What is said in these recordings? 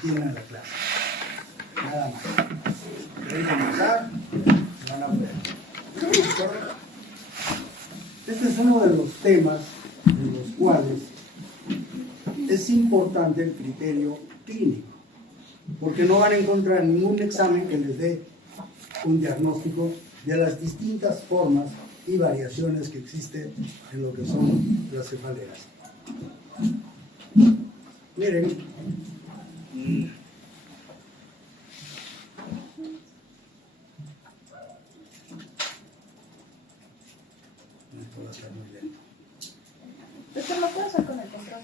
atiendan la clase. Nada más. ¿Quieren comenzar? Van a ver. Este es uno de los temas en los cuales es importante el criterio clínico, porque no van a encontrar ningún examen que les dé un diagnóstico de las distintas formas y variaciones que existen en lo que son las cefaleas. Miren, esto va a estar muy lento. ¿Esto lo puedo hacer con el control?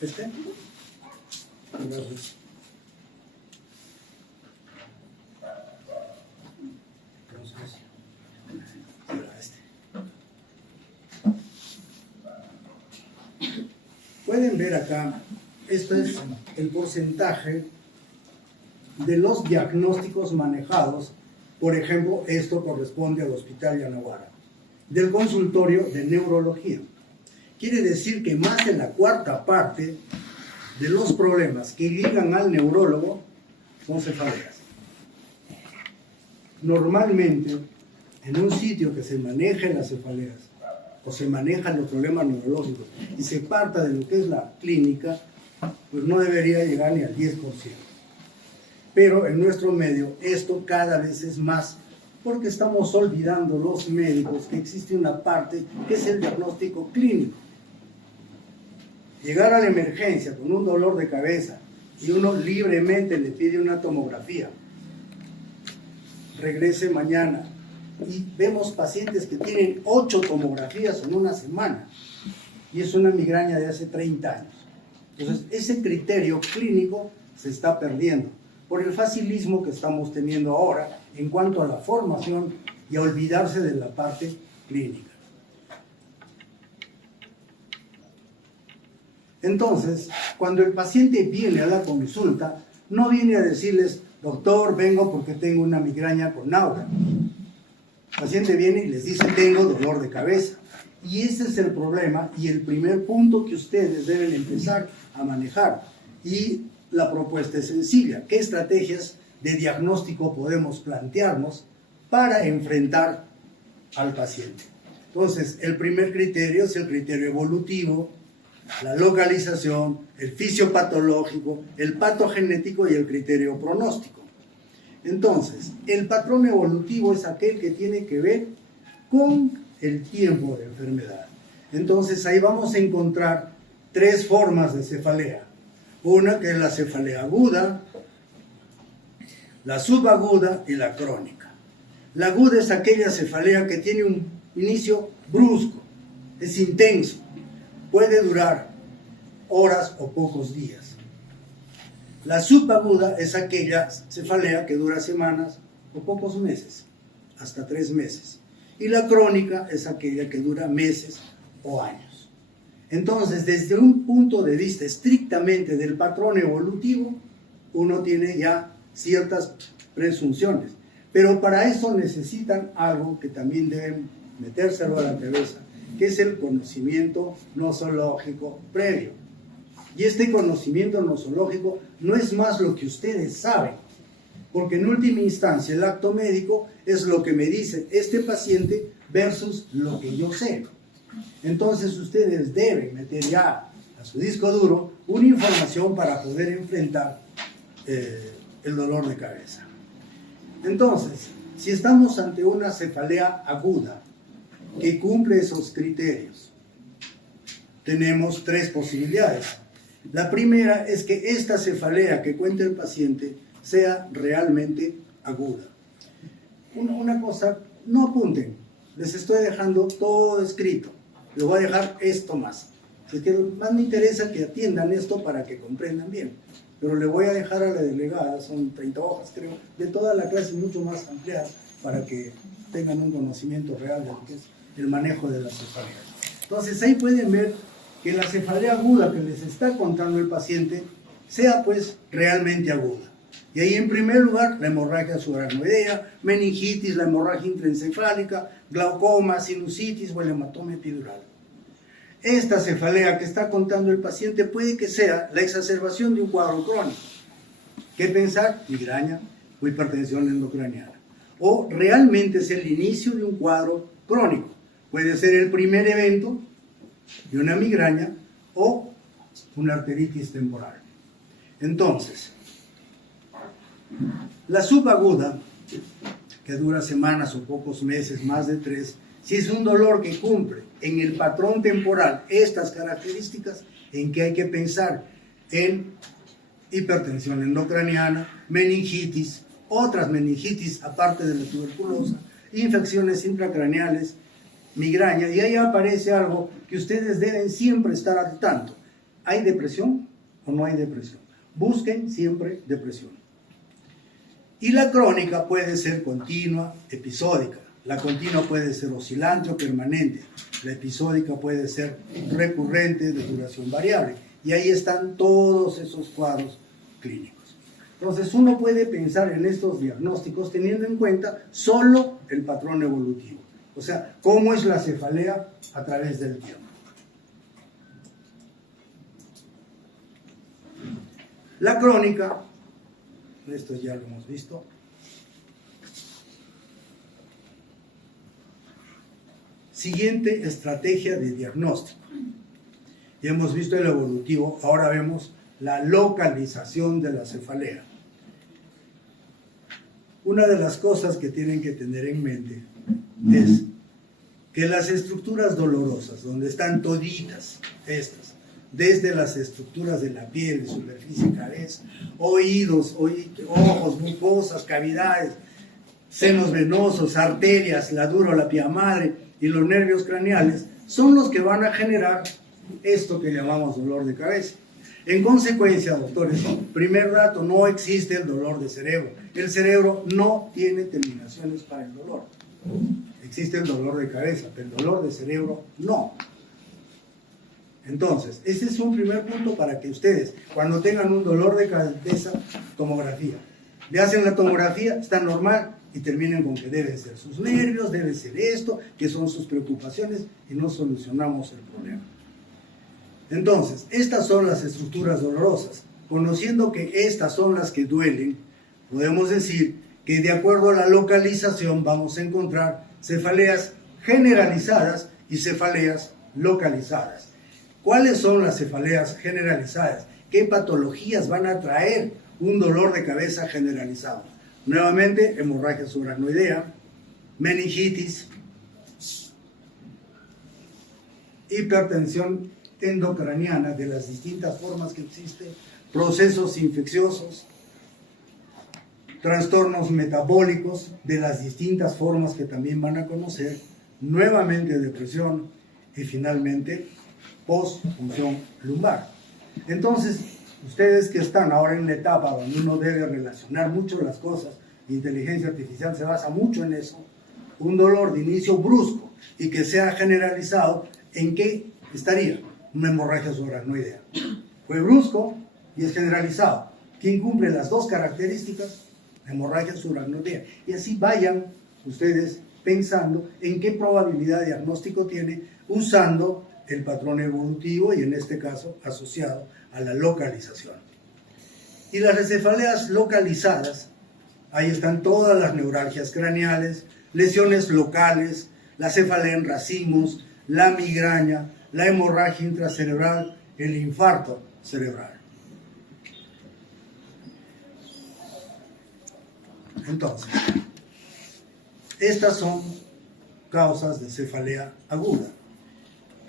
¿Este? Gracias. Entonces, será este. Pueden ver acá, esto es el porcentaje de los diagnósticos manejados. Por ejemplo, esto corresponde al Hospital Yanaguara, del consultorio de neurología. Quiere decir que más de la cuarta parte de los problemas que llegan al neurólogo son cefaleas. Normalmente, en un sitio que se manejen las cefaleas o se manejan los problemas neurológicos y se parta de lo que es la clínica, pues no debería llegar ni al 10%. Pero en nuestro medio esto cada vez es más, porque estamos olvidando los médicos que existe una parte que es el diagnóstico clínico. Llegar a la emergencia con un dolor de cabeza y uno libremente le pide una tomografía, regrese mañana y vemos pacientes que tienen 8 tomografías en una semana y es una migraña de hace 30 años. Entonces ese criterio clínico se está perdiendo por el facilismo que estamos teniendo ahora en cuanto a la formación y a olvidarse de la parte clínica. Entonces, cuando el paciente viene a la consulta, no viene a decirles, doctor, vengo porque tengo una migraña con náusea. El paciente viene y les dice, tengo dolor de cabeza. Y ese es el problema y el primer punto que ustedes deben empezar a manejar. Y la propuesta es sencilla. ¿Qué estrategias de diagnóstico podemos plantearnos para enfrentar al paciente? Entonces, el primer criterio es el criterio evolutivo, la localización, el fisiopatológico, el patogenético y el criterio pronóstico. Entonces, el patrón evolutivo es aquel que tiene que ver con el tiempo de enfermedad. Entonces, ahí vamos a encontrar 3 formas de cefalea. Una que es la cefalea aguda, la subaguda y la crónica. La aguda es aquella cefalea que tiene un inicio brusco, es intenso. Puede durar horas o pocos días. La subaguda es aquella cefalea que dura semanas o pocos meses, hasta 3 meses. Y la crónica es aquella que dura meses o años. Entonces, desde un punto de vista estrictamente del patrón evolutivo, uno tiene ya ciertas presunciones. Pero para eso necesitan algo que también deben metérselo a la cabeza, que es el conocimiento nosológico previo. Y este conocimiento nosológico no es más lo que ustedes saben, porque en última instancia el acto médico es lo que me dice este paciente versus lo que yo sé. Entonces ustedes deben meter ya a su disco duro una información para poder enfrentar el dolor de cabeza. Entonces, si estamos ante una cefalea aguda, que cumple esos criterios, tenemos 3 posibilidades. La primera es que esta cefalea que cuenta el paciente sea realmente aguda. Una cosa, no apunten, les estoy dejando todo escrito, les voy a dejar esto más. Es que más me interesa que atiendan esto para que comprendan bien, pero le voy a dejar a la delegada, son 30 hojas creo, de toda la clase mucho más ampliada para que tengan un conocimiento real de lo que es el manejo de las cefaleas. Entonces ahí pueden ver que la cefalea aguda que les está contando el paciente sea pues realmente aguda. Y ahí en primer lugar la hemorragia subaracnoidea, meningitis, la hemorragia intraencefálica, glaucoma, sinusitis o el hematoma epidural. esta cefalea que está contando el paciente puede que sea la exacerbación de un cuadro crónico. ¿Qué pensar? Migraña o hipertensión endocraniana. O realmente es el inicio de un cuadro crónico. Puede ser el primer evento de una migraña o una arteritis temporal. Entonces, la subaguda, que dura semanas o pocos meses, más de 3, si es un dolor que cumple en el patrón temporal estas características, en que hay que pensar en hipertensión endocraniana, meningitis, otras meningitis aparte de la tuberculosa, infecciones intracraneales, migraña, y ahí aparece algo que ustedes deben siempre estar al tanto. ¿Hay depresión o no hay depresión? Busquen siempre depresión. Y la crónica puede ser continua, episódica. La continua puede ser oscilante o permanente. La episódica puede ser recurrente, de duración variable. Y ahí están todos esos cuadros clínicos. Entonces uno puede pensar en estos diagnósticos teniendo en cuenta solo el patrón evolutivo. O sea, cómo es la cefalea a través del tiempo. La crónica, esto ya lo hemos visto. Siguiente estrategia de diagnóstico. Ya hemos visto el evolutivo, ahora vemos la localización de la cefalea. Una de las cosas que tienen que tener en mente es que las estructuras dolorosas, donde están toditas estas, desde las estructuras de la piel, de superficie, cabeza, oídos, ojos, mucosas, cavidades, senos venosos, arterias, la dura o la pía madre y los nervios craneales, son los que van a generar esto que llamamos dolor de cabeza. En consecuencia, doctores, primer dato, no existe el dolor de cerebro. El cerebro no tiene terminaciones para el dolor. Existe el dolor de cabeza, pero el dolor de cerebro no. Entonces, ese es un primer punto para que ustedes, cuando tengan un dolor de cabeza, tomografía. Le hacen la tomografía, está normal, y terminen con que deben ser sus nervios, debe ser esto, que son sus preocupaciones, y no solucionamos el problema. Entonces, estas son las estructuras dolorosas. Conociendo que estas son las que duelen, podemos decir que de acuerdo a la localización vamos a encontrar cefaleas generalizadas y cefaleas localizadas. ¿Cuáles son las cefaleas generalizadas? ¿Qué patologías van a traer un dolor de cabeza generalizado? Nuevamente, hemorragia subaracnoidea, meningitis, hipertensión endocraniana de las distintas formas que existen, procesos infecciosos, trastornos metabólicos de las distintas formas que también van a conocer, nuevamente depresión y finalmente postpunción lumbar. Entonces, ustedes que están ahora en la etapa donde uno debe relacionar mucho las cosas, inteligencia artificial se basa mucho en eso, un dolor de inicio brusco y que sea generalizado, ¿en qué estaría? Una hemorragia subaracnoidea. Fue brusco y es generalizado. ¿Quién cumple las dos características? Hemorragia subaracnoidea. Y así vayan ustedes pensando en qué probabilidad de diagnóstico tiene usando el patrón evolutivo y en este caso asociado a la localización. Y las cefaleas localizadas, ahí están todas las neuralgias craneales, lesiones locales, la cefalea en racimos, la migraña, la hemorragia intracerebral, el infarto cerebral. Entonces, estas son causas de cefalea aguda.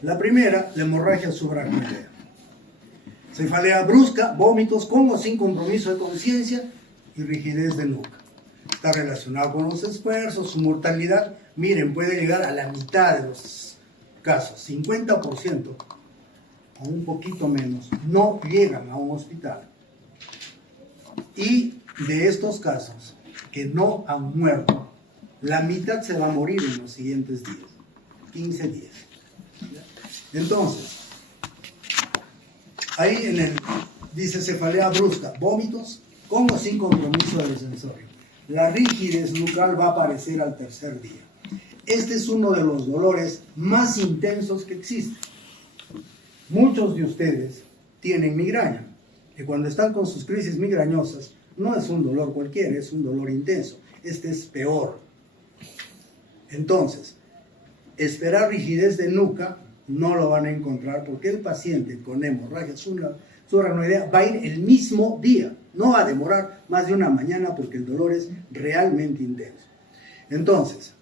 La primera, la hemorragia subaracnoidea. Cefalea brusca, vómitos con o sin compromiso de conciencia y rigidez de nuca. Está relacionado con los esfuerzos, su mortalidad, miren, puede llegar a la mitad de los casos, 50% o un poquito menos, no llegan a un hospital. Y de estos casos que no han muerto, la mitad se va a morir en los siguientes días, 15 días. Entonces, ahí dice cefalea brusca, vómitos con o sin compromiso del sensorio. La rigidez nucal va a aparecer al tercer día. Este es uno de los dolores más intensos que existen. Muchos de ustedes tienen migraña, y cuando están con sus crisis migrañosas, no es un dolor cualquiera, es un dolor intenso. Este es peor. Entonces, esperar rigidez de nuca no lo van a encontrar, porque el paciente con hemorragia subaracnoidea va a ir el mismo día. No va a demorar más de una mañana porque el dolor es realmente intenso. Entonces,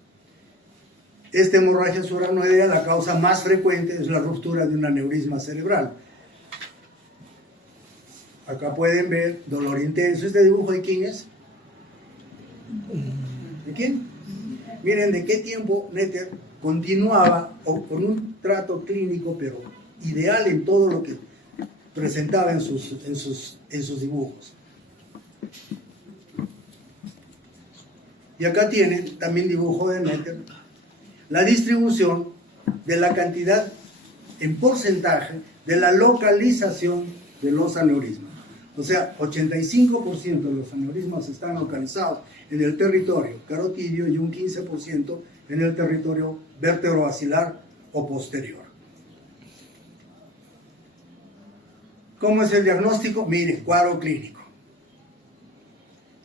esta hemorragia subaracnoidea, la causa más frecuente es la ruptura de un aneurisma cerebral. Acá pueden ver dolor intenso. ¿Este dibujo de quién es? ¿De quién? Miren de qué tiempo Netter continuaba con un trato clínico, pero ideal en todo lo que presentaba en sus dibujos. Y acá tienen también dibujo de Netter, la distribución de la cantidad en porcentaje de la localización de los aneurismas. O sea, 85% de los aneurismas están localizados en el territorio carotidio y un 15% en el territorio vertebroaxilar o posterior. ¿Cómo es el diagnóstico? Mire, cuadro clínico.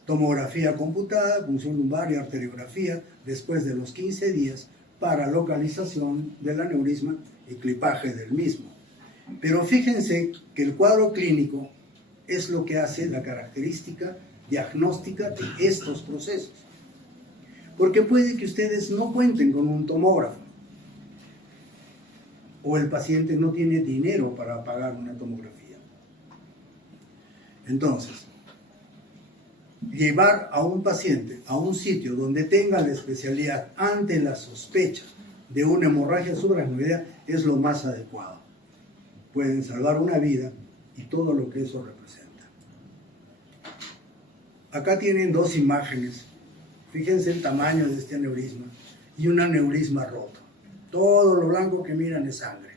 Tomografía computada, punción lumbar y arteriografía después de los 15 días para localización del aneurisma y clipaje del mismo. Pero fíjense que el cuadro clínico es lo que hace la característica diagnóstica de estos procesos. Porque puede que ustedes no cuenten con un tomógrafo o el paciente no tiene dinero para pagar una tomografía. Entonces, llevar a un paciente a un sitio donde tenga la especialidad ante la sospecha de una hemorragia subaracnoidea es lo más adecuado. Pueden salvar una vida y todo lo que eso representa. Acá tienen dos imágenes. Fíjense el tamaño de este aneurisma y un aneurisma roto. Todo lo blanco que miran es sangre.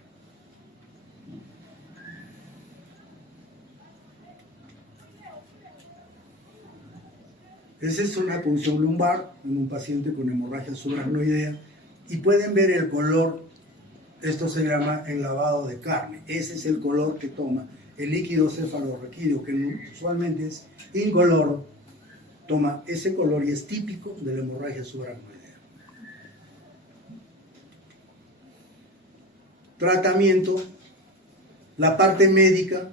Esa es una punción lumbar en un paciente con hemorragia subaracnoidea y pueden ver el color. Esto se llama enlavado de carne. Ese es el color que toma el líquido cefalorraquídeo, que usualmente es incoloro. Toma ese color y es típico de la hemorragia subaracnoidea. Tratamiento, la parte médica,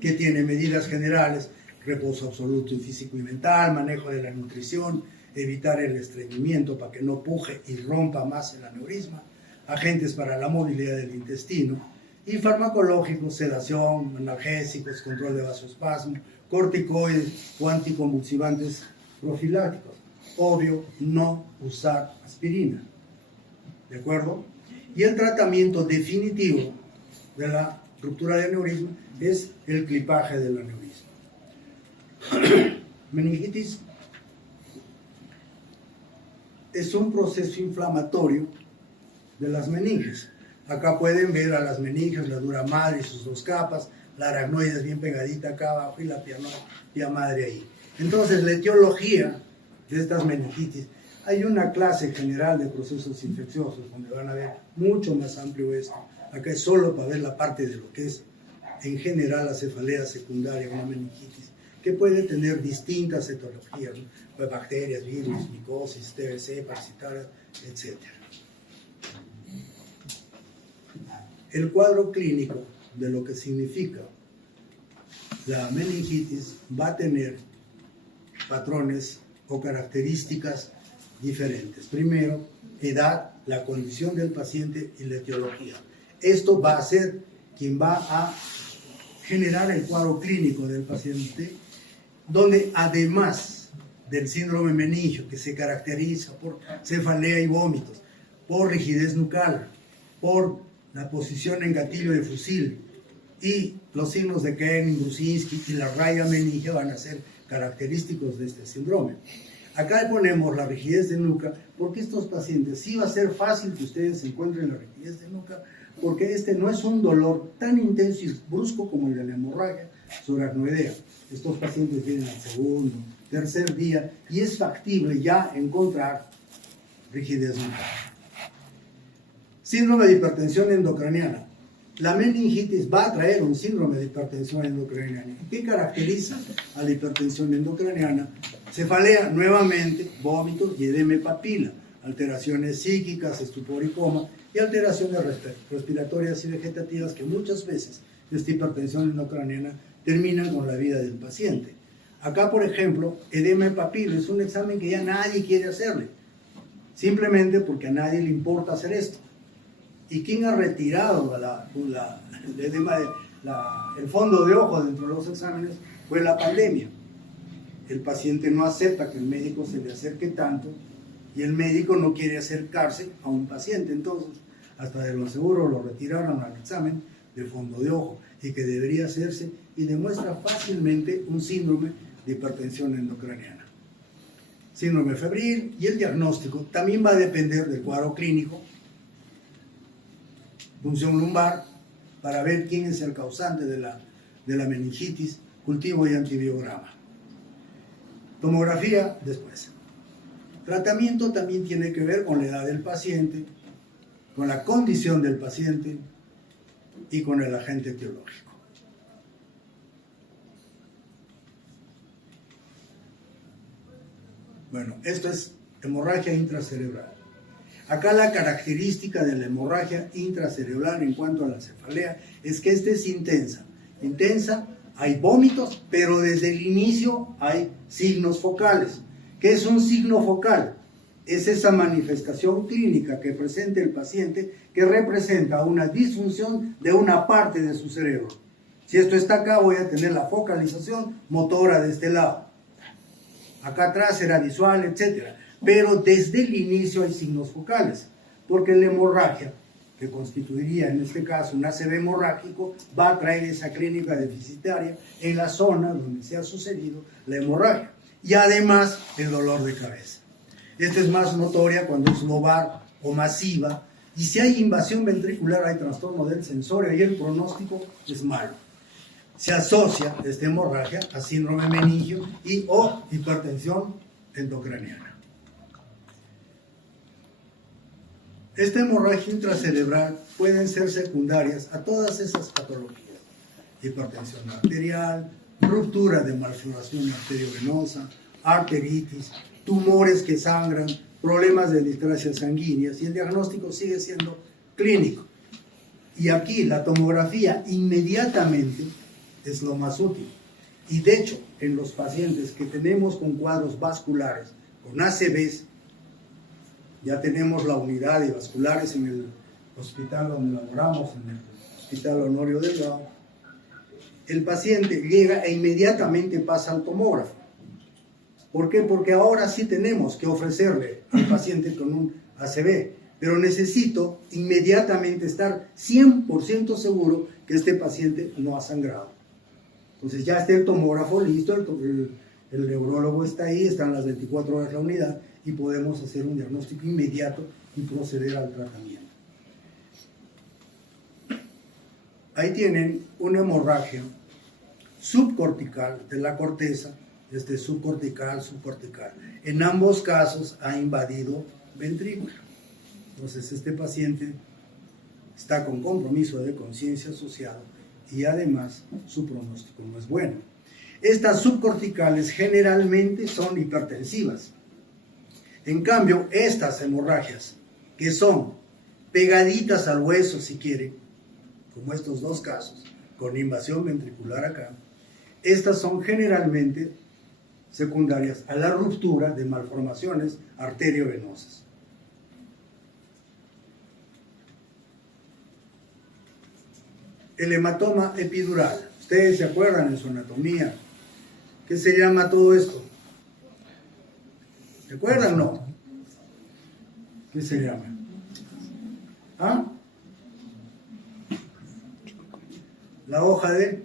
que tiene medidas generales, reposo absoluto y físico y mental, manejo de la nutrición, evitar el estreñimiento para que no puje y rompa más el aneurisma, agentes para la movilidad del intestino, y farmacológicos, sedación, analgésicos, control de vasoespasmo, corticoides o anticonvulsivantes profilácticos. Obvio, no usar aspirina. ¿De acuerdo? Y el tratamiento definitivo de la ruptura de aneurisma es el clipaje del aneurisma. Meningitis es un proceso inflamatorio de las meninges. Acá pueden ver a las meninges, la dura madre y sus dos capas, la aracnoides bien pegadita acá abajo y la pia madre ahí. Entonces, la etiología de estas meningitis, hay una clase general de procesos infecciosos donde van a ver mucho más amplio esto. Acá es solo para ver la parte de lo que es en general la cefalea secundaria, una meningitis, que puede tener distintas etiologías, ¿no? Bacterias, virus, micosis, TBC, parasitarias, etc. El cuadro clínico de lo que significa la meningitis va a tener patrones o características diferentes. Primero, edad, la condición del paciente y la etiología. Esto va a ser quien va a generar el cuadro clínico del paciente, donde además del síndrome meningio, que se caracteriza por cefalea y vómitos, por rigidez nucal, por la posición en gatillo de fusil y los signos de Koenig-Brusinski y la raya meningia van a ser característicos de este síndrome. Acá ponemos la rigidez de nuca, porque estos pacientes sí va a ser fácil que ustedes encuentren la rigidez de nuca, porque este no es un dolor tan intenso y brusco como el de la hemorragia subaracnoidea. Estos pacientes vienen al segundo, tercer día y es factible ya encontrar rigidez nucal. Síndrome de hipertensión endocraniana. la meningitis va a traer un síndrome de hipertensión endocrinal. ¿Qué caracteriza a la hipertensión endocrinal? Cefalea, nuevamente, vómitos y edema de papila, alteraciones psíquicas, estupor y coma, y alteraciones respiratorias y vegetativas que muchas veces esta hipertensión endocrinal terminan con la vida del paciente. Acá, por ejemplo, edema de papila es un examen que ya nadie quiere hacerle, simplemente porque a nadie le importa hacer esto. ¿Y quién ha retirado el edema el fondo de ojo dentro de los exámenes? Fue la pandemia. El paciente no acepta que el médico se le acerque tanto y el médico no quiere acercarse a un paciente. Entonces, hasta de lo seguro lo retiraron al examen del fondo de ojo y que debería hacerse, y demuestra fácilmente un síndrome de hipertensión endocrinal. Síndrome febril, y el diagnóstico también va a depender del cuadro clínico, punción lumbar, para ver quién es el causante de la meningitis, cultivo y antibiograma. Tomografía después. Tratamiento también tiene que ver con la edad del paciente, con la condición del paciente y con el agente etiológico. Bueno, esto es hemorragia intracerebral. Acá la característica de la hemorragia intracerebral en cuanto a la cefalea es que esta es intensa. Intensa, hay vómitos, pero desde el inicio hay signos focales. ¿Qué es un signo focal? Es esa manifestación clínica que presenta el paciente que representa una disfunción de una parte de su cerebro. Si esto está acá, voy a tener la focalización motora de este lado. Acá atrás será visual, etc. Pero desde el inicio hay signos focales, porque la hemorragia, que constituiría en este caso un ACV hemorrágico, va a traer esa clínica deficitaria en la zona donde se ha sucedido la hemorragia. Y además el dolor de cabeza. Esta es más notoria cuando es lobar o masiva, y si hay invasión ventricular hay trastorno del sensorio y el pronóstico es malo. Se asocia esta hemorragia a síndrome meningio y o hipertensión endocraniana. Esta hemorragia intracerebral pueden ser secundarias a todas esas patologías: hipertensión arterial, ruptura de malformación arteriovenosa, arteritis, tumores que sangran, problemas de displasia sanguíneas, y el diagnóstico sigue siendo clínico. Y aquí la tomografía inmediatamente es lo más útil. Y de hecho, en los pacientes que tenemos con cuadros vasculares, con ACVs, ya tenemos la unidad de vasculares en el hospital donde laboramos, en el Hospital Honorio Delgado, el paciente llega e inmediatamente pasa al tomógrafo. ¿Por qué? Porque ahora sí tenemos que ofrecerle al paciente con un ACV, pero necesito inmediatamente estar 100% seguro que este paciente no ha sangrado. Entonces ya está el tomógrafo listo, el neurólogo está ahí, están las 24 horas la unidad y podemos hacer un diagnóstico inmediato y proceder al tratamiento. Ahí tienen una hemorragia subcortical de la corteza, subcortical. En ambos casos ha invadido ventrículo. Entonces este paciente está con compromiso de conciencia asociado y además su pronóstico no es bueno. Estas subcorticales generalmente son hipertensivas. En cambio, estas hemorragias, que son pegaditas al hueso si quiere, como estos dos casos, con invasión ventricular acá, estas son generalmente secundarias a la ruptura de malformaciones arteriovenosas. El hematoma epidural. Ustedes se acuerdan en su anatomía. ¿Qué se llama todo esto? ¿Se acuerdan o no? ¿Qué se llama? ¿Ah? La hoja de...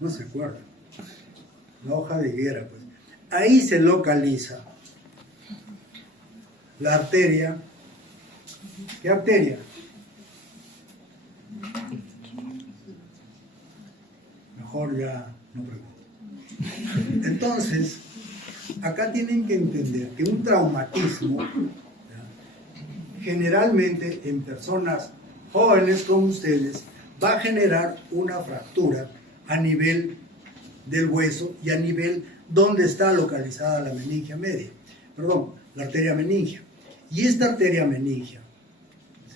No se acuerdan. La hoja de higuera, pues. Ahí se localiza la arteria. ¿Qué arteria? Mejor ya no pregunto. Entonces, acá tienen que entender que un traumatismo, ¿ya?, generalmente en personas jóvenes como ustedes, va a generar una fractura a nivel del hueso y a nivel donde está localizada la meningia media, la arteria meningia. Y esta arteria meningia,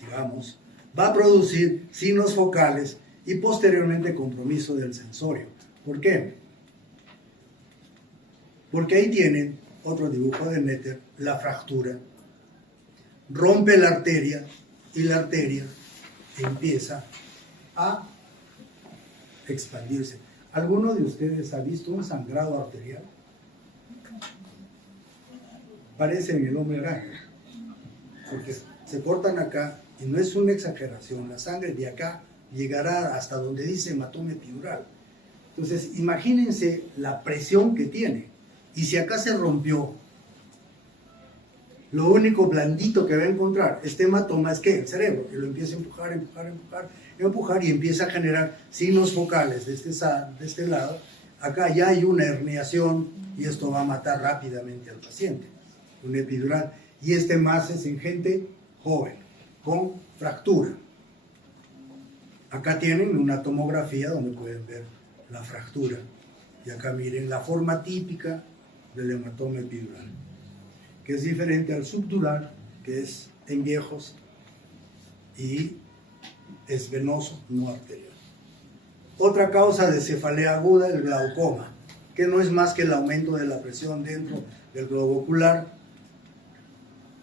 digamos, va a producir signos focales y posteriormente compromiso del sensorio. ¿Por qué? Porque ahí tienen otro dibujo de Netter, la fractura, rompe la arteria y la arteria empieza a expandirse. ¿Alguno de ustedes ha visto un sangrado arterial? Parece en el hombre araña, porque se cortan acá y no es una exageración, la sangre de acá llegará hasta donde dice hematoma epidural. Entonces, imagínense la presión que tiene. Y si acá se rompió, lo único blandito que va a encontrar este hematoma es que el cerebro, que lo empieza a empujar y empieza a generar signos focales de este lado. Acá ya hay una herniación y esto va a matar rápidamente al paciente, un epidural. Y más es en gente joven, con fractura. Acá tienen una tomografía donde pueden ver la fractura. Y acá miren la forma típica del hematoma epidural, que es diferente al subdural, que es en viejos y es venoso, no arterial. Otra causa de cefalea aguda, el glaucoma, que no es más que el aumento de la presión dentro del globo ocular.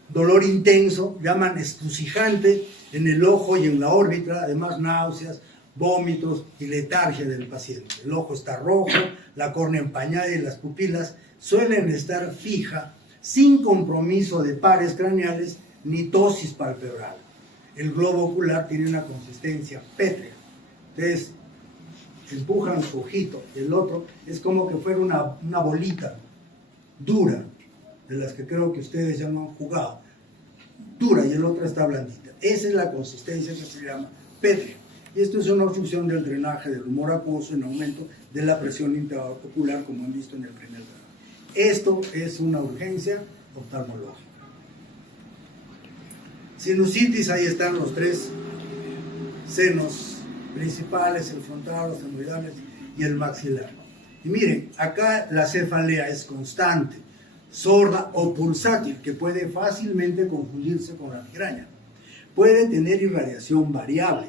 Dolor intenso, llaman excrucijante en el ojo y en la órbita, además náuseas, vómitos y letargia del paciente. El ojo está rojo, la córnea empañada y las pupilas suelen estar fijas, sin compromiso de pares craneales ni tosis palpebral. El globo ocular tiene una consistencia pétrea. Ustedes empujan su ojito, el otro es como que fuera una bolita dura, de las que creo que ustedes ya no han jugado, dura, y el otro está blandita. Esa es la consistencia que se llama pétrea. Y esto es una obstrucción del drenaje del humor acuoso en aumento de la presión intraocular, como han visto en el primer grado. Esto es una urgencia oftalmológica. Sinusitis, ahí están los tres senos principales, el frontal, los femoidales y el maxilar. Y miren, acá la cefalea es constante, sorda o pulsátil, que puede fácilmente confundirse con la migraña. Puede tener irradiación variable,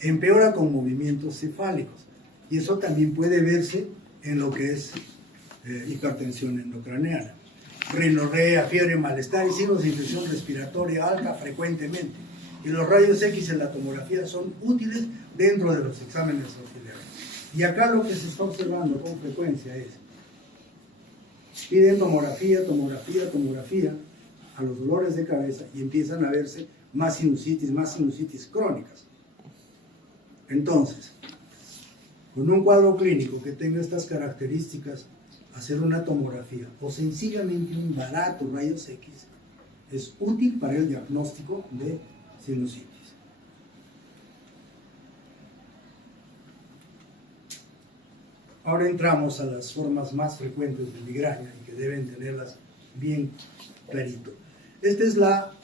empeora con movimientos cefálicos, y eso también puede verse en lo que es hipertensión endocraneana. Rinorrea, fiebre, malestar y signos de infección respiratoria alta frecuentemente. Y los rayos X en la tomografía son útiles dentro de los exámenes auxiliares. Y acá lo que se está observando con frecuencia es, piden tomografía a los dolores de cabeza y empiezan a verse más sinusitis crónicas. Entonces, con un cuadro clínico que tenga estas características, hacer una tomografía o sencillamente un barato rayos X es útil para el diagnóstico de sinusitis. Ahora entramos a las formas más frecuentes de migraña y que deben tenerlas bien clarito. Esta es la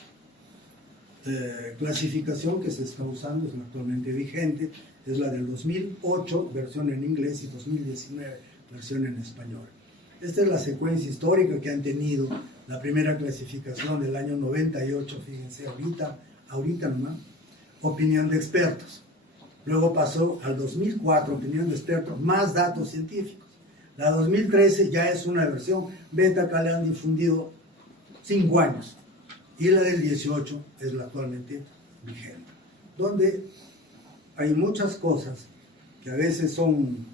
clasificación que se está usando, es actualmente vigente, es la del 2008, versión en inglés, y 2019, versión en español. Esta es la secuencia histórica que han tenido, la primera clasificación del año 98, fíjense, ahorita nomás, opinión de expertos. Luego pasó al 2004, opinión de expertos, más datos científicos. La 2013 ya es una versión beta que le han difundido 5 años. Y la del 18 es la actualmente vigente, donde hay muchas cosas que a veces son,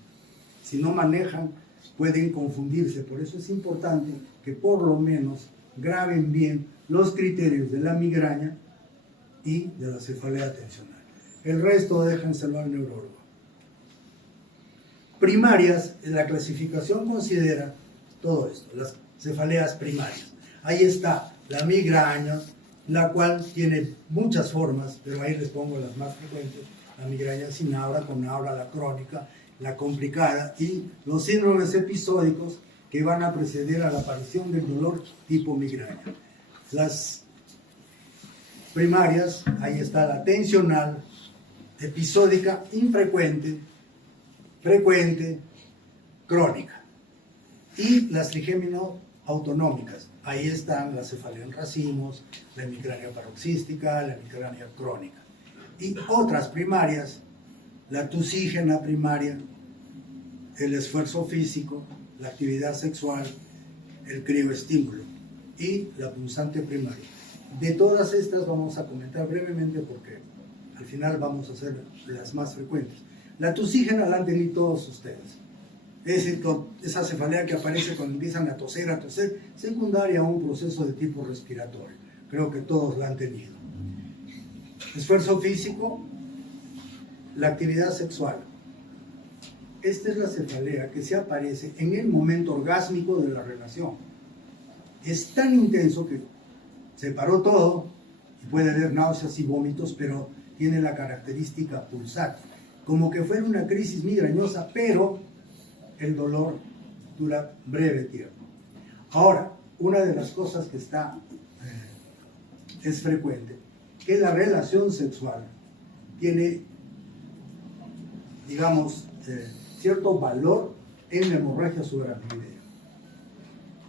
si no manejan, pueden confundirse. Por eso es importante que por lo menos graben bien los criterios de la migraña y de la cefalea tensional. El resto déjenselo al neurólogo. Primarias, la clasificación considera todo esto, las cefaleas primarias. Ahí está la migraña, la cual tiene muchas formas, pero ahí les pongo las más frecuentes: la migraña sin aura, con aura, la crónica, la complicada y los síndromes episódicos que van a preceder a la aparición del dolor tipo migraña. Las primarias, ahí está la tensional, episódica, infrecuente, frecuente, crónica. Y las trigémino autonómicas, ahí están la cefalea en racimos, la hemicrania paroxística, la hemicrania crónica. Y otras primarias, la tusígena primaria, el esfuerzo físico, la actividad sexual, el crioestímulo y la punzante primaria. De todas estas vamos a comentar brevemente porque al final vamos a hacer las más frecuentes. La tusígena la han tenido todos ustedes. Es decir, esa cefalea que aparece cuando empiezan a toser, secundaria a un proceso de tipo respiratorio. Creo que todos la han tenido. Esfuerzo físico, la actividad sexual. Esta es la cefalea que se aparece en el momento orgásmico de la relación. Es tan intenso que se paró todo y puede haber náuseas y vómitos, pero tiene la característica pulsátil, como que fuera una crisis migrañosa, pero el dolor dura breve tiempo. Ahora, una de las cosas que es frecuente, que la relación sexual tiene, digamos, cierto valor en la hemorragia subaracnoidea.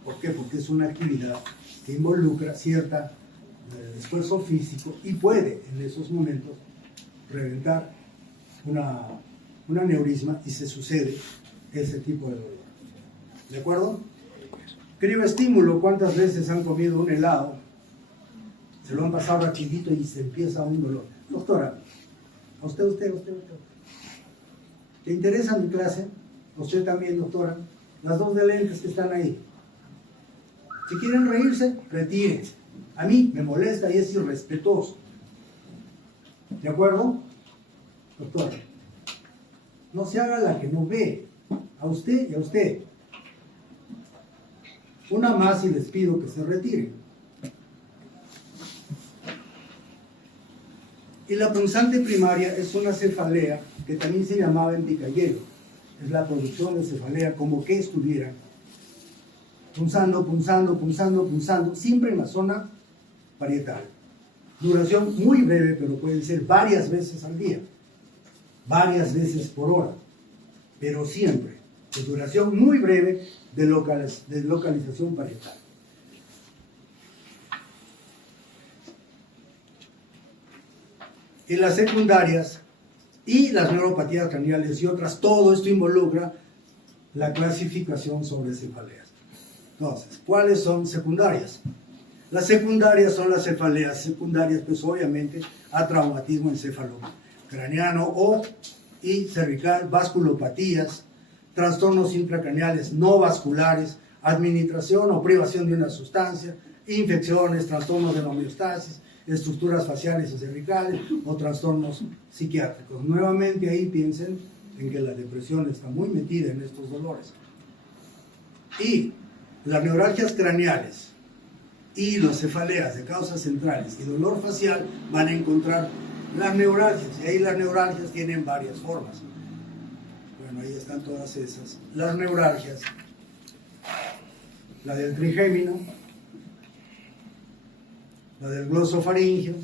¿Por qué? Porque es una actividad que involucra cierto esfuerzo físico y puede en esos momentos reventar un aneurisma y se sucede ese tipo de dolor. ¿De acuerdo? Crioestímulo, ¿cuántas veces han comido un helado? Se lo han pasado rapidito y se empieza un dolor. Doctora, a usted. ¿Te interesa mi clase? Usted también, doctora. Las dos de lentes que están ahí. Si quieren reírse, retírense. A mí me molesta y es irrespetuoso. ¿De acuerdo? Doctora, no se haga la que no ve. A usted y a usted. Una más y les pido que se retiren. Y la punzante primaria es una cefalea que también se llamaba en picayelo. Es la producción de cefalea como que estuvieran punzando, siempre en la zona parietal. Duración muy breve, pero pueden ser varias veces al día, varias veces por hora, pero siempre de duración muy breve de localización parietal. Y las secundarias y las neuropatías craneales y otras, todo esto involucra la clasificación sobre cefaleas. Entonces, ¿cuáles son secundarias? Las secundarias son las cefaleas secundarias, pues obviamente a traumatismo encefalocraniano y cervical, vasculopatías, trastornos intracraneales no vasculares, administración o privación de una sustancia, infecciones, trastornos de la homeostasis, estructuras faciales y cervicales o trastornos psiquiátricos. Nuevamente ahí piensen en que la depresión está muy metida en estos dolores. Y las neuralgias craneales y las cefaleas de causas centrales y dolor facial van a encontrar las neuralgias, y ahí las neuralgias tienen varias formas. Bueno, ahí están todas esas. Las neuralgias, la del trigémino, la del glosofaringeo,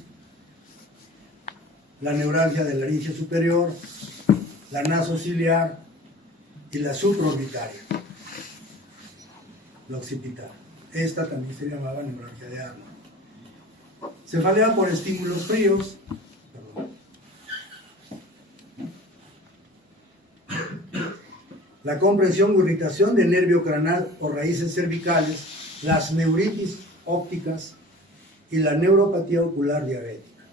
la neuralgia de la laringe superior, la nasociliar y la supraorbitaria, la occipital. Esta también se llamaba neuralgia de Arnold. Cefalea por estímulos fríos. La comprensión o irritación del nervio craneal o raíces cervicales, las neuritis ópticas y la neuropatía ocular diabética.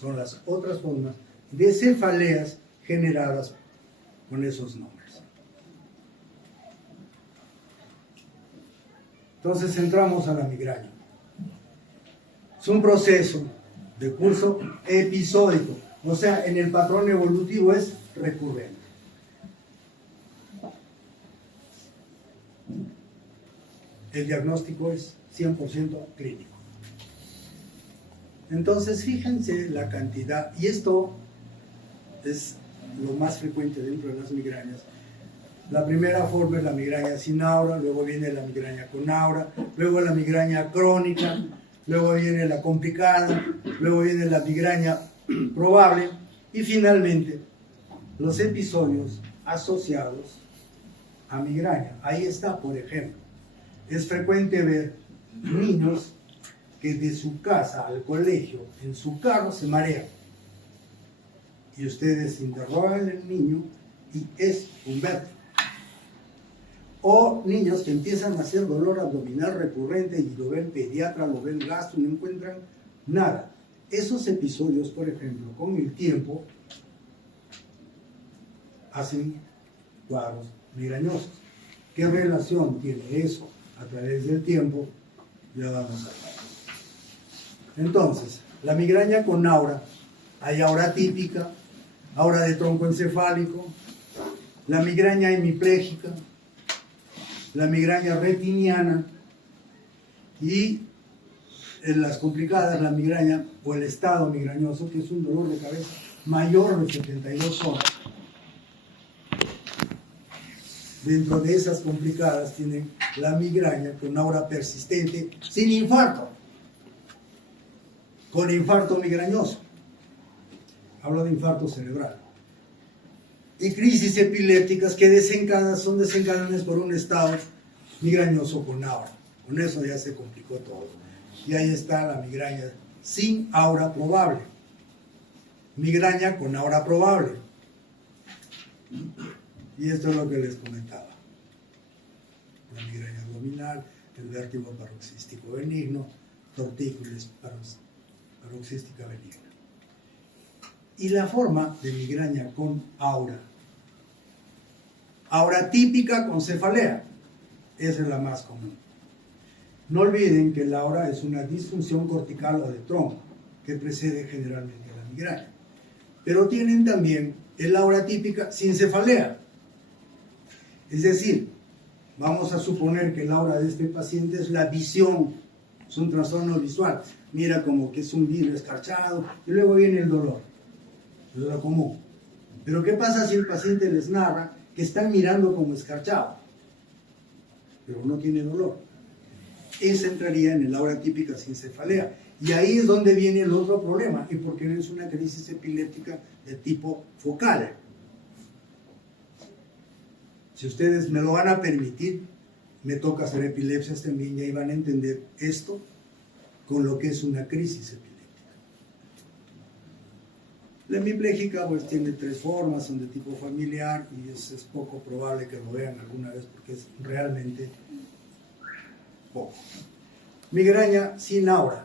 Son las otras formas de cefaleas generadas con esos nombres. Entonces entramos a la migraña. Es un proceso de curso episódico, o sea, en el patrón evolutivo es recurrente. El diagnóstico es 100% clínico. Entonces, fíjense la cantidad, y esto es lo más frecuente dentro de las migrañas. La primera forma es la migraña sin aura, luego viene la migraña con aura, luego la migraña crónica, luego viene la complicada, luego viene la migraña probable y finalmente los episodios asociados a migraña. Ahí está, por ejemplo, es frecuente ver niños que de su casa al colegio, en su carro, se marean. Y ustedes interrogan al niño y es un vértigo. O niños que empiezan a hacer dolor abdominal recurrente y lo ve el pediatra, lo ve el gastro y no encuentran nada. Esos episodios, por ejemplo, con el tiempo, hacen cuadros migrañosos. ¿Qué relación tiene eso a través del tiempo? Ya vamos a ver. Entonces, la migraña con aura, hay aura típica, aura de tronco encefálico, la migraña hemipléjica, la migraña retiniana y en las complicadas la migraña o el estado migrañoso, que es un dolor de cabeza mayor de 72 horas. Dentro de esas complicadas tienen la migraña con aura persistente sin infarto, con infarto migrañoso. Hablo de infarto cerebral. Y crisis epilépticas que son desencadenadas por un estado migrañoso con aura. Con eso ya se complicó todo. Y ahí está la migraña sin aura probable. Migraña con aura probable. Y esto es lo que les comentaba. La migraña abdominal, el vértigo paroxístico benigno, tortícolis paroxística benigna. Y la forma de migraña con aura. Aura típica con cefalea. Esa es la más común. No olviden que la aura es una disfunción cortical o de tronco que precede generalmente a la migraña. Pero tienen también el aura típica sin cefalea. Es decir, vamos a suponer que el aura de este paciente es la visión, es un trastorno visual. Mira como que es un vidrio escarchado y luego viene el dolor. Es lo común. Pero ¿qué pasa si el paciente les narra que están mirando como escarchado, pero no tiene dolor? Esa entraría en el aura típica sin cefalea. Y ahí es donde viene el otro problema, y porque es una crisis epiléptica de tipo focal. Si ustedes me lo van a permitir, me toca hacer epilepsias también, y ahí van a entender esto con lo que es una crisis epiléptica. La hemipléjica pues tiene tres formas, son de tipo familiar, y es poco probable que lo vean alguna vez porque es realmente poco. Migraña sin aura.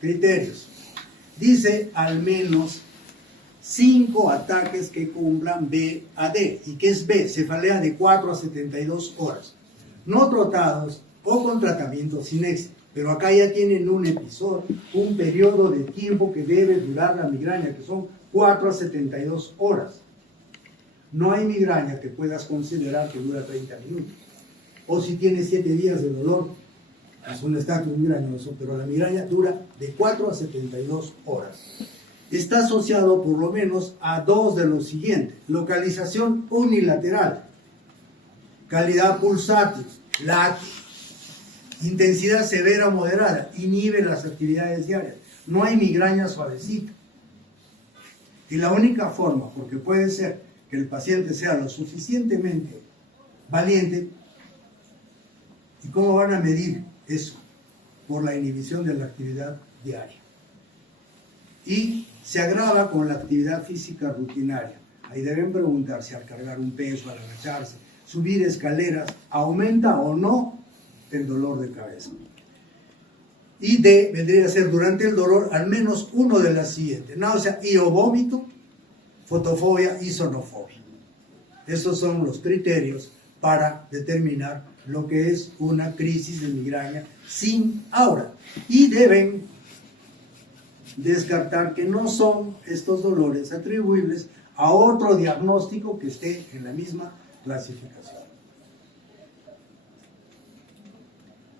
Criterios. Dice al menos 5 ataques que cumplan BAD. ¿Y qué es B? Cefalea de 4 a 72 horas. No tratados o con tratamiento sin éxito. Pero acá ya tienen un episodio, un periodo de tiempo que debe durar la migraña, que son 4 a 72 horas. No hay migraña que puedas considerar que dura 30 minutos. O si tienes 7 días de dolor, es un estatus migrañoso, pero la migraña dura de 4 a 72 horas. Está asociado por lo menos a 2 de los siguientes. Localización unilateral, calidad pulsátil, láctea, intensidad severa o moderada, inhibe las actividades diarias. No hay migraña suavecita. Y la única forma, porque puede ser que el paciente sea lo suficientemente valiente, ¿y cómo van a medir eso? Por la inhibición de la actividad diaria. Y se agrava con la actividad física rutinaria. Ahí deben preguntarse al cargar un peso, al agacharse, subir escaleras, ¿aumenta o no el dolor de cabeza? Y D vendría a ser durante el dolor al menos uno de las siguientes: náusea y o vómito, fotofobia y sonofobia. Esos son los criterios para determinar lo que es una crisis de migraña sin aura. Y deben descartar que no son estos dolores atribuibles a otro diagnóstico que esté en la misma clasificación.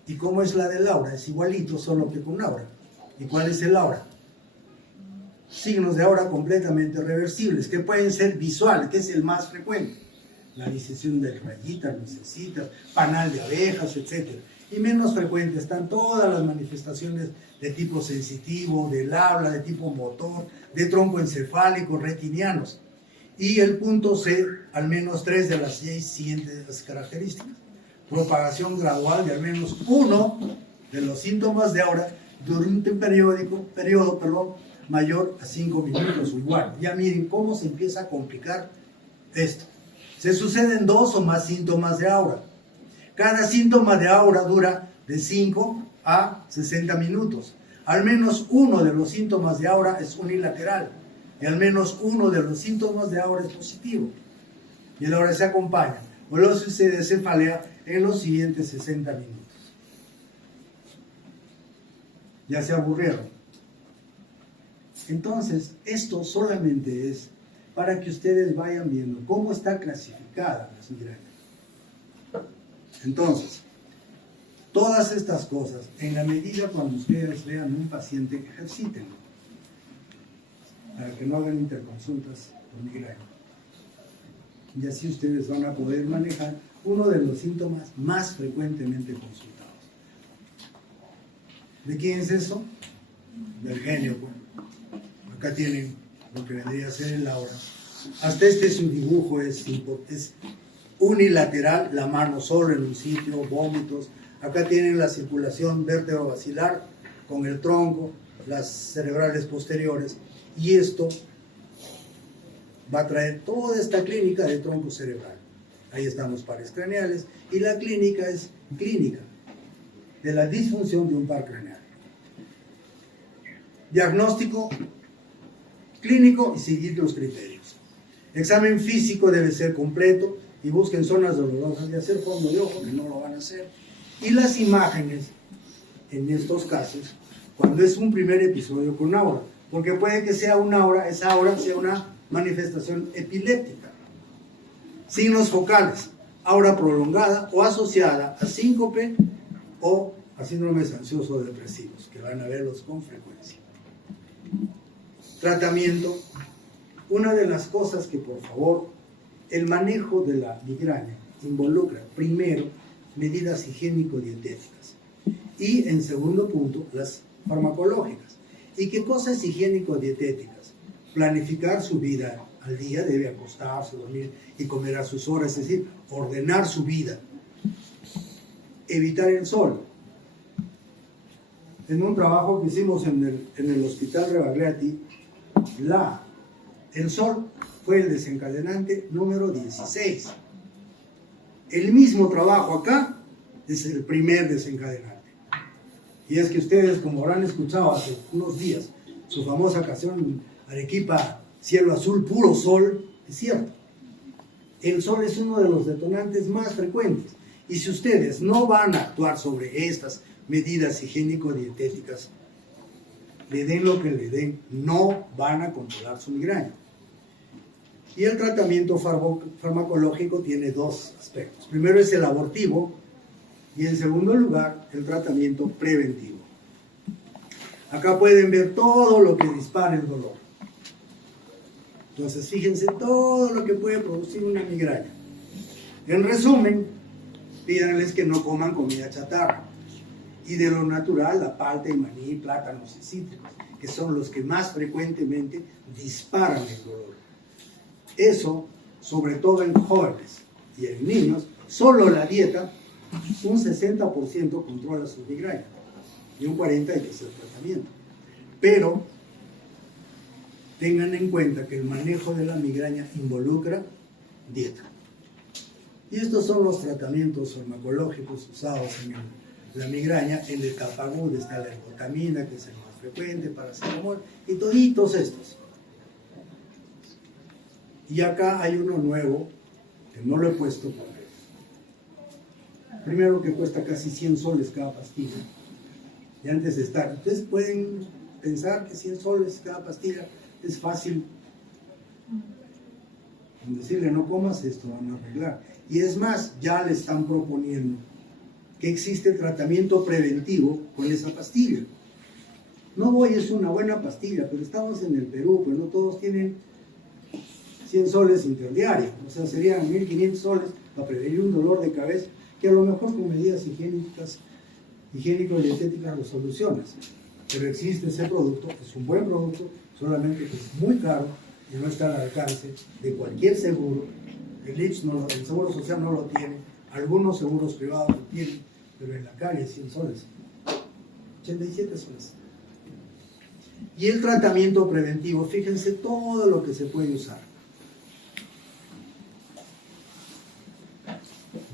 ¿Y cómo es la del aura? Es igualito, solo que con aura. ¿Y cuál es el aura? Signos de aura completamente reversibles, que pueden ser visuales, que es el más frecuente. la disección de rayitas, lucecitas, panal de abejas, etc. Y menos frecuentes están todas las manifestaciones de tipo sensitivo, del habla, de tipo motor, de tronco encefálico, retinianos. Y el punto C, al menos 3 de las 6 siguientes características. Propagación gradual de al menos uno de los síntomas de aura durante un periodo mayor a 5 minutos o igual. Ya miren cómo se empieza a complicar esto. Se suceden 2 o más síntomas de aura. Cada síntoma de aura dura de 5 a 60 minutos. Al menos uno de los síntomas de aura es unilateral y al menos uno de los síntomas de aura es positivo. Y la aura se acompaña o lo sucede cefalea en los siguientes 60 minutos. Ya se aburrieron. Entonces, esto solamente es para que ustedes vayan viendo cómo está clasificada las migrañas. Entonces, todas estas cosas, en la medida cuando ustedes vean un paciente, ejercítenlo, para que no hagan interconsultas por migraña. Y así ustedes van a poder manejar uno de los síntomas más frecuentemente consultados. ¿De quién es eso? Del genio, pues. Acá tienen lo que vendría a ser el aura. Hasta su dibujo es unilateral, la mano solo en un sitio, vómitos. Acá tienen la circulación vértebro-basilar con el tronco, las cerebrales posteriores, y esto va a traer toda esta clínica de tronco cerebral. Ahí están los pares craneales, y la clínica es clínica de la disfunción de un par craneal. Diagnóstico clínico y seguir los criterios. Examen físico debe ser completo y busquen zonas dolorosas de hacer fondo de ojo, que no lo van a hacer. Y las imágenes, en estos casos, cuando es un primer episodio con aura, porque puede que sea una aura, esa aura sea una manifestación epiléptica. Signos focales, aura prolongada o asociada a síncope o a síndromes ansioso-depresivos, que van a verlos con frecuencia. Tratamiento. Una de las cosas que, por favor, el manejo de la migraña involucra, primero, medidas higiénico-dietéticas y, en segundo punto, las farmacológicas. ¿Y qué cosas higiénico-dietéticas? Planificar su vida al día, debe acostarse, dormir y comer a sus horas, es decir, ordenar su vida. Evitar el sol. En un trabajo que hicimos en el Hospital Rebagliati, el sol fue el desencadenante número 16. El mismo trabajo acá es el primer desencadenante. Y es que ustedes, como habrán escuchado hace unos días, su famosa canción Arequipa, cielo azul, puro sol, es cierto. El sol es uno de los detonantes más frecuentes. Y si ustedes no van a actuar sobre estas medidas higiénico-dietéticas, le den lo que le den, no van a controlar su migraña. Y el tratamiento farmacológico tiene dos aspectos. Primero es el abortivo y en segundo lugar el tratamiento preventivo. Acá pueden ver todo lo que dispara el dolor. Entonces fíjense todo lo que puede producir una migraña. En resumen, pídanles que no coman comida chatarra. Y de lo natural, la palta, el maní, plátanos y cítricos, que son los que más frecuentemente disparan el dolor. Eso, sobre todo en jóvenes y en niños, solo la dieta, un 60% controla su migraña y un 40% hay que hacer tratamiento. Pero tengan en cuenta que el manejo de la migraña involucra dieta. Y estos son los tratamientos farmacológicos usados en la migraña. En el Capagud está la ergotamina, que es el más frecuente, paracetamol, y toditos estos. Y acá hay uno nuevo, que no lo he puesto porque primero que cuesta casi 100 soles cada pastilla. Y antes de estar, ustedes pueden pensar que 100 soles cada pastilla es fácil. Con decirle no comas esto van a arreglar. Y es más, ya le están proponiendo que existe el tratamiento preventivo con esa pastilla. No voy, es una buena pastilla, pero estamos en el Perú, pero no todos tienen 100 soles interdiario, o sea, serían 1500 soles para prevenir un dolor de cabeza que a lo mejor con medidas higiénico-dietéticas lo solucionas. Pero existe ese producto, es un buen producto, solamente que es muy caro y no está al alcance de cualquier seguro. El IPS, el Seguro Social no lo tiene, algunos seguros privados lo tienen, pero en la calle 100 soles, 87 soles. Y el tratamiento preventivo, fíjense todo lo que se puede usar.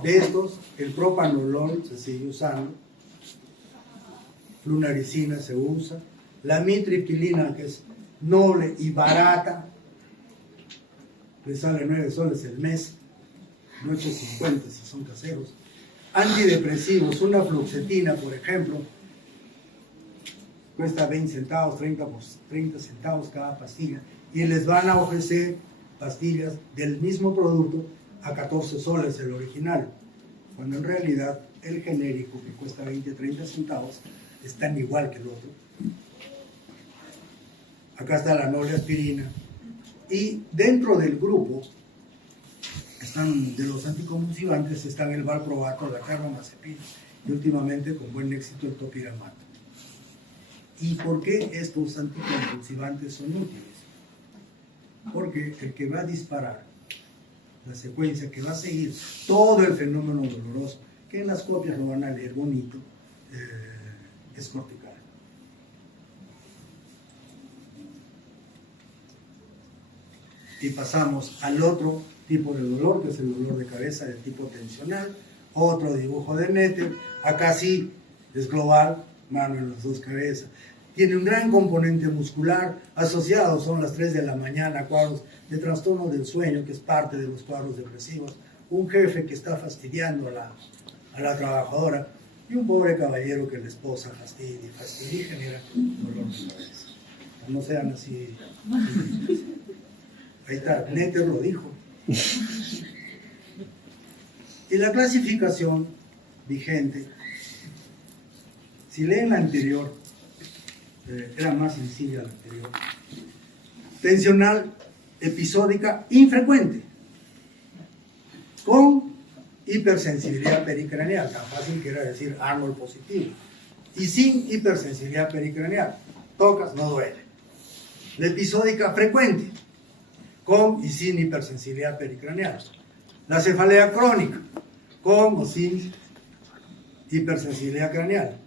De estos, el propanolol se sigue usando, flunaricina se usa, la mitriptilina, que es noble y barata, le sale 9 soles el mes, 8.50 si son caseros. Antidepresivos, una fluoxetina, por ejemplo, cuesta 20 centavos, 30 centavos cada pastilla, y les van a ofrecer pastillas del mismo producto a 14 soles el original, cuando en realidad el genérico, que cuesta 20-30 centavos, es tan igual que el otro. Acá está la noble aspirina, y dentro del grupo están, de los anticonvulsivantes, están el valproato, la carbamazepina, y últimamente con buen éxito el topiramato. ¿Y por qué estos anticonvulsivantes son útiles? Porque el que va a disparar la secuencia, que va a seguir todo el fenómeno doloroso, que en las copias lo van a leer bonito, es cortical. Y pasamos al otro tipo de dolor, que es el dolor de cabeza de tipo tensional. Otro dibujo de Netter. Acá sí es global, mano en las dos cabezas. Tiene un gran componente muscular asociado, son las 3 de la mañana, cuadros de trastorno del sueño, que es parte de los cuadros depresivos. Un jefe que está fastidiando a la trabajadora, y un pobre caballero que la esposa fastidia y genera dolor de cabeza. No sean así. Ahí está, Netter lo dijo. Y la clasificación vigente, si leen la anterior, era más sencilla la anterior. Tensional, episódica, infrecuente, con hipersensibilidad pericraneal, tan fácil que era decir Arnold positivo, y sin hipersensibilidad pericraneal, tocas, no duele. La episódica frecuente, con y sin hipersensibilidad pericraneal. La cefalea crónica, con o sin hipersensibilidad craneal.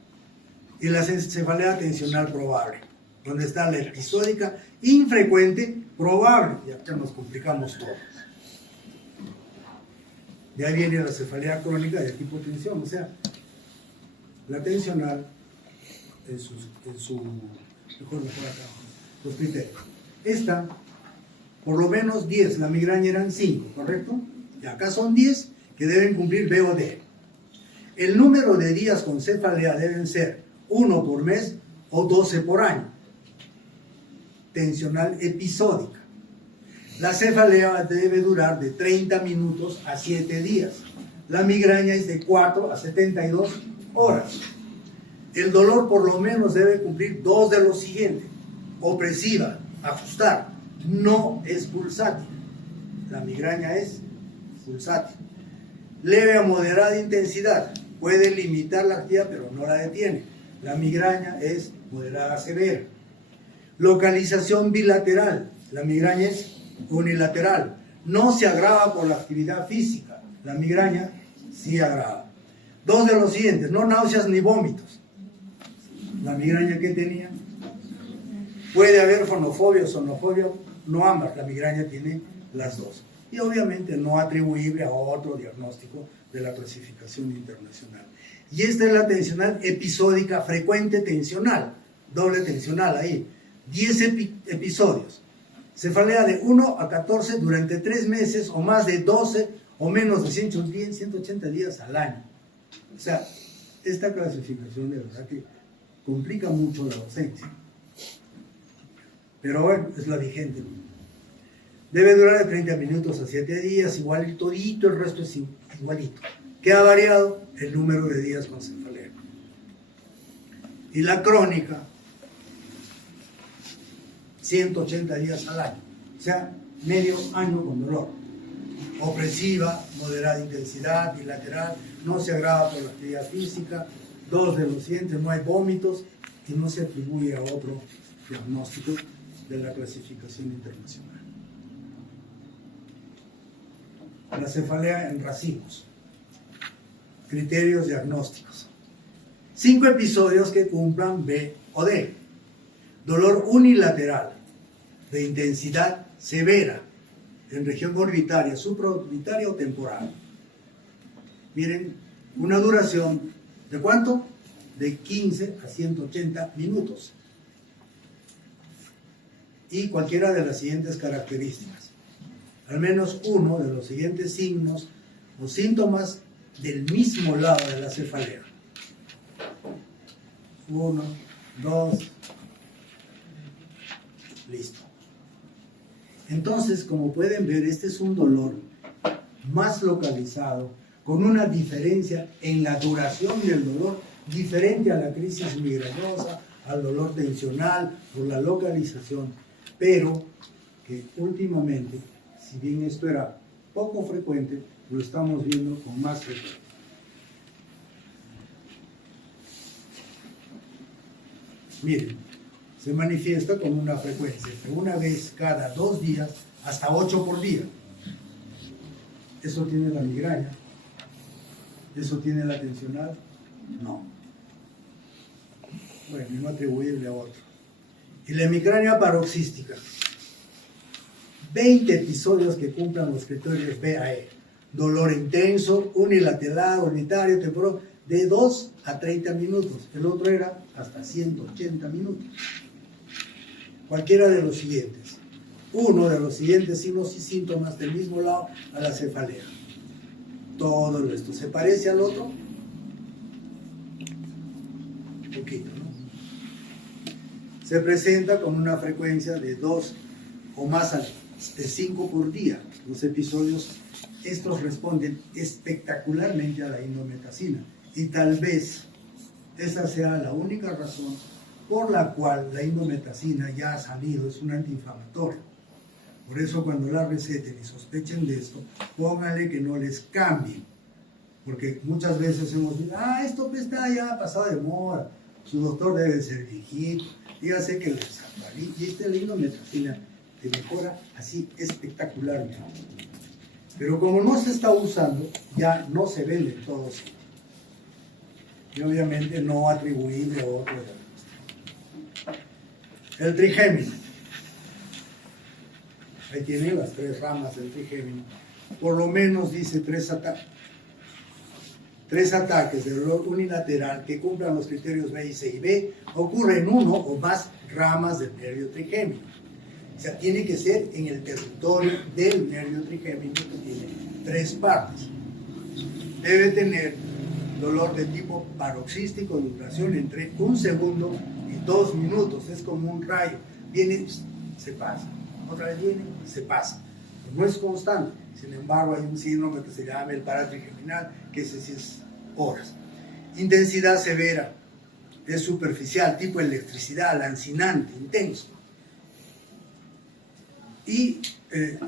Y la cefalea tensional probable, donde está la episódica infrecuente probable. Ya nos complicamos todo. De ahí viene la cefalea crónica de tipo tensión, o sea, la tensional en su mejor acá, los criterios. Esta, por lo menos 10, la migraña eran 5, ¿correcto? Y acá son 10 que deben cumplir BOD. El número de días con cefalea deben ser 1 por mes o 12 por año. Tensional episódica. La cefalea debe durar de 30 minutos a 7 días. La migraña es de 4 a 72 horas. El dolor por lo menos debe cumplir 2 de los siguientes. Opresiva, ajustar, no es pulsátil. La migraña es pulsátil. Leve a moderada intensidad, puede limitar la actividad pero no la detiene. La migraña es moderada a severa. Localización bilateral, la migraña es unilateral. No se agrava por la actividad física, la migraña sí agrava. 2 de los siguientes, no náuseas ni vómitos. La migraña que tenía. Puede haber fonofobia o sonofobia, no ambas, la migraña tiene las dos. Y obviamente no atribuible a otro diagnóstico de la clasificación internacional. Y esta es la tensional episódica frecuente tensional, doble tensional ahí, 10 episodios. Cefalea de 1 a 14 durante 3 meses o más de 12 o menos de 180 días al año. O sea, esta clasificación de verdad que complica mucho la docencia. Pero bueno, es la vigente. Debe durar de 30 minutos a 7 días, igual todito, el resto es igualito. ¿Qué ha variado? El número de días con cefalea. Y la crónica, 180 días al año. O sea, medio año con dolor. Opresiva, moderada intensidad, bilateral, no se agrava por la actividad física, 2 de los siguientes, no hay vómitos y no se atribuye a otro diagnóstico de la clasificación internacional. La cefalea en racimos. Criterios diagnósticos. 5 episodios que cumplan B o D. Dolor unilateral de intensidad severa en región orbitaria, supraorbitaria o temporal. Miren, una duración ¿de cuánto? De 15 a 180 minutos. Y cualquiera de las siguientes características. Al menos uno de los siguientes signos o síntomas del mismo lado de la cefalea. 1, 2, listo. Entonces, como pueden ver, este es un dolor más localizado, con una diferencia en la duración del dolor, diferente a la crisis migrañosa, al dolor tensional, por la localización, pero que últimamente, si bien esto era poco frecuente, lo estamos viendo con más frecuencia. Miren, se manifiesta con una frecuencia de una vez cada 2 días hasta 8 por día. ¿Eso tiene la migraña? ¿Eso tiene la tensional? No. Bueno, no atribuible a otro. Y la migraña paroxística. 20 episodios que cumplan los criterios BAE. Dolor intenso, unilateral, unitario, temporal, de 2 a 30 minutos. El otro era hasta 180 minutos. Cualquiera de los siguientes. Uno de los siguientes signos y síntomas del mismo lado a la cefalea. Todo esto se parece al otro. Un poquito, ¿no? Se presenta con una frecuencia de 2 o más de 5 por día. Los episodios, estos responden espectacularmente a la indometacina. Y tal vez esa sea la única razón por la cual la indometacina ya ha salido, es un antiinflamatorio. Por eso cuando la receten y sospechen de esto, pónganle que no les cambien. Porque muchas veces hemos dicho, esto está ya pasado de moda, su doctor debe ser viejito, dígase que les actualiza. Y esta indometacina te mejora así espectacularmente. Pero como no se está usando, ya no se vende todos. Y obviamente no atribuible a otro diagnóstico. El trigémino. Ahí tiene las 3 ramas del trigémino. Por lo menos dice 3 ataques de dolor unilateral que cumplan los criterios B y C y B ocurren en 1 o más ramas del nervio trigémino. O sea, tiene que ser en el territorio del nervio trigémino que tiene 3 partes. Debe tener dolor de tipo paroxístico de duración entre 1 segundo y 2 minutos. Es como un rayo. Viene, se pasa. Otra vez viene, se pasa. No es constante. Sin embargo, hay un síndrome que se llama el paratrigeminal, que ese sí es horas. Intensidad severa. Es superficial, tipo electricidad, lancinante, intenso. Y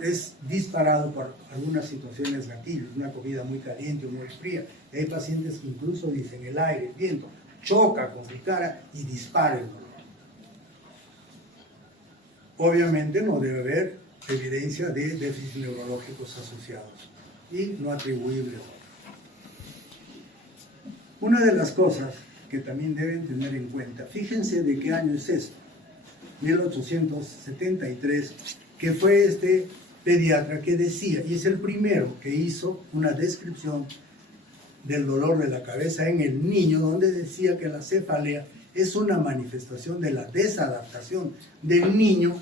es disparado por algunas situaciones gatillos, una comida muy caliente o muy fría. Hay pacientes que incluso dicen el aire, el viento, choca con mi cara y dispara el dolor. Obviamente no debe haber evidencia de déficits neurológicos asociados y no atribuible a otro. Una de las cosas que también deben tener en cuenta, fíjense de qué año es esto, 1873, que fue este pediatra que decía, y es el primero que hizo una descripción del dolor de la cabeza en el niño, donde decía que la cefalea es una manifestación de la desadaptación del niño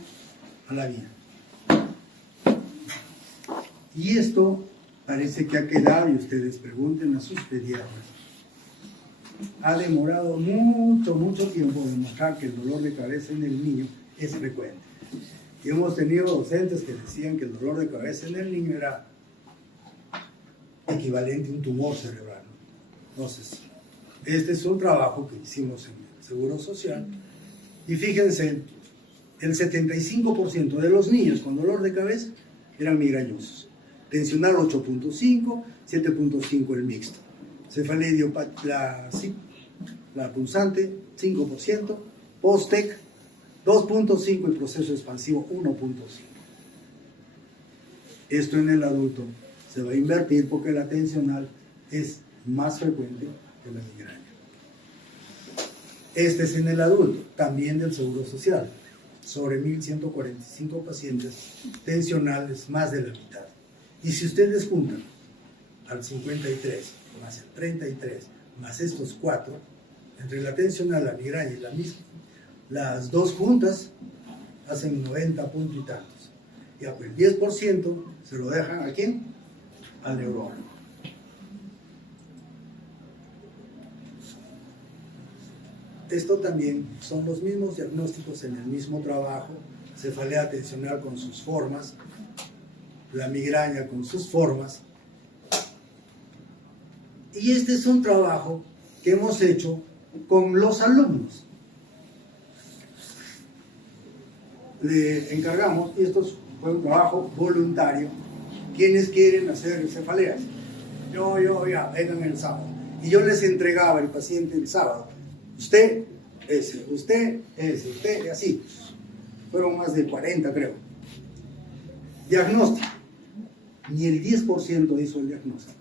a la vida. Y esto parece que ha quedado, y ustedes pregunten a sus pediatras, ha demorado mucho tiempo demostrar que el dolor de cabeza en el niño es frecuente. Y hemos tenido docentes que decían que el dolor de cabeza en el niño era equivalente a un tumor cerebral. Entonces, este es un trabajo que hicimos en el Seguro Social. Y fíjense, el 75% de los niños con dolor de cabeza eran migrañosos. Tensional 8.5, 7.5 el mixto. Cefalea idiopática, la punzante 5%, post-TEC 2.5 y proceso expansivo 1.5. Esto en el adulto se va a invertir porque la tensional es más frecuente que la migraña. Este es en el adulto, también del Seguro Social. Sobre 1.145 pacientes tensionales, más de la mitad. Y si ustedes juntan al 53 más el 33 más estos 4, entre la tensional, la migraña y la misma, las dos juntas hacen 90 puntos y tantos. Y el 10% se lo dejan ¿a quién? Al neurólogo. Esto también son los mismos diagnósticos en el mismo trabajo, cefalea tensional con sus formas, la migraña con sus formas. Y este es un trabajo que hemos hecho con los alumnos. Le encargamos, y esto fue un trabajo voluntario, quienes quieren hacer cefaleas. Ya, vengan el sábado. Y yo les entregaba el paciente el sábado. Usted, usted, así. Fueron más de 40, creo. Diagnóstico. Ni el 10% hizo el diagnóstico.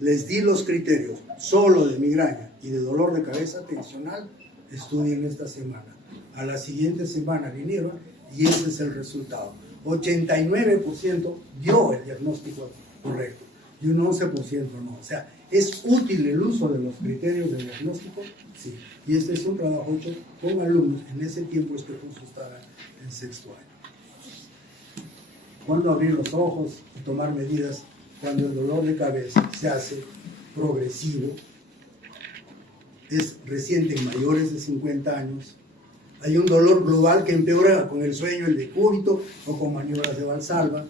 Les di los criterios solo de migraña y de dolor de cabeza tensional. Estudien esta semana. A la siguiente semana vinieron y ese es el resultado. 89% dio el diagnóstico correcto y un 11% no. O sea, ¿es útil el uso de los criterios de diagnóstico? Sí. Y este es un trabajo hecho con alumnos. En ese tiempo este curso estaba en sexto año. ¿Cuándo abrir los ojos y tomar medidas? Cuando el dolor de cabeza se hace progresivo, es reciente en mayores de 50 años. Hay un dolor global que empeora con el sueño, el decúbito o con maniobras de Valsalva.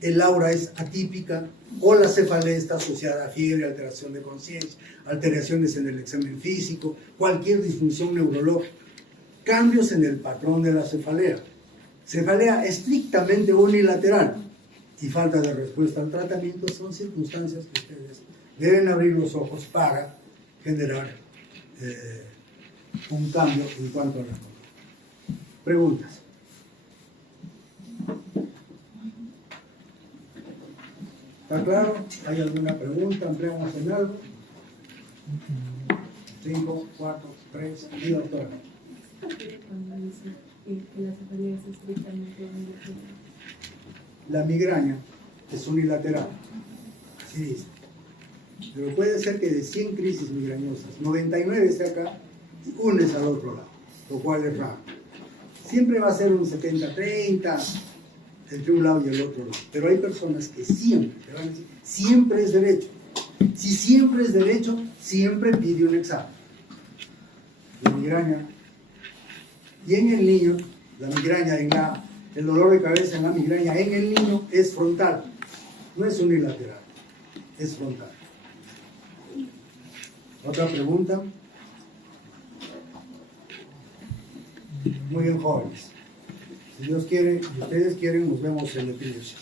El aura es atípica o la cefalea está asociada a fiebre, alteración de conciencia, alteraciones en el examen físico, cualquier disfunción neurológica, cambios en el patrón de la cefalea. Cefalea estrictamente unilateral y falta de respuesta al tratamiento son circunstancias que ustedes deben abrir los ojos para generar un cambio en cuanto a la conducta. Preguntas. ¿Está claro? ¿Hay alguna pregunta? ¿Ampliamos en algo? 5, 4, 3, y doctora. Cuando dice que la cefalea es estrictamente unilateral. La migraña es unilateral, así dice. Pero puede ser que de 100 crisis migrañosas, 99 esté acá y una es al otro lado, lo cual es raro. Siempre va a ser un 70-30 entre un lado y el otro lado. Pero hay personas que siempre, te van a decir, siempre es derecho. Si siempre es derecho, siempre pide un examen. La migraña. Y en el niño, la migraña el dolor de cabeza en la migraña en el niño es frontal, no es unilateral, es frontal. Otra pregunta. Muy bien, jóvenes. Si Dios quiere y ustedes quieren, nos vemos en el epilepsia.